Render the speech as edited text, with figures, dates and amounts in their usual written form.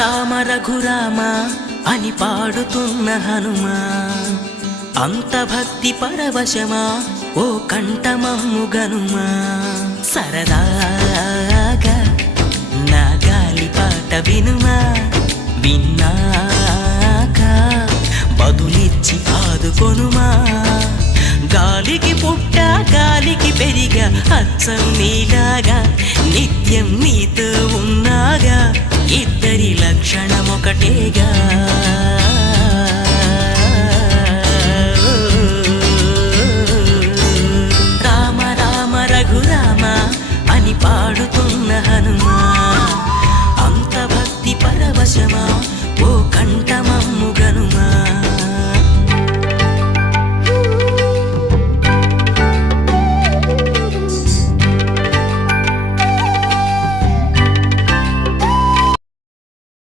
రామ రఘురామ అని పాడుతున్న హనుమా, అంత భక్తి పరవశమా ఓ కంఠమమ్ము గనుమా. సరదాగా నా గాలి పాట వినుమా, విన్నాక బదులిచ్చి ఆదుకొనుమా. గాలికి పుట్ట గాలికి పెరిగా అచ్చం నీలాగా, నిత్యం నీతో ఉన్నాగా, ఇద్దరి లక్షణం ఒకటేగా. రామ రామ రఘురామ అని పాడుతున్న హనుమా, అంత భక్తి పరవశమా ఓ కంఠ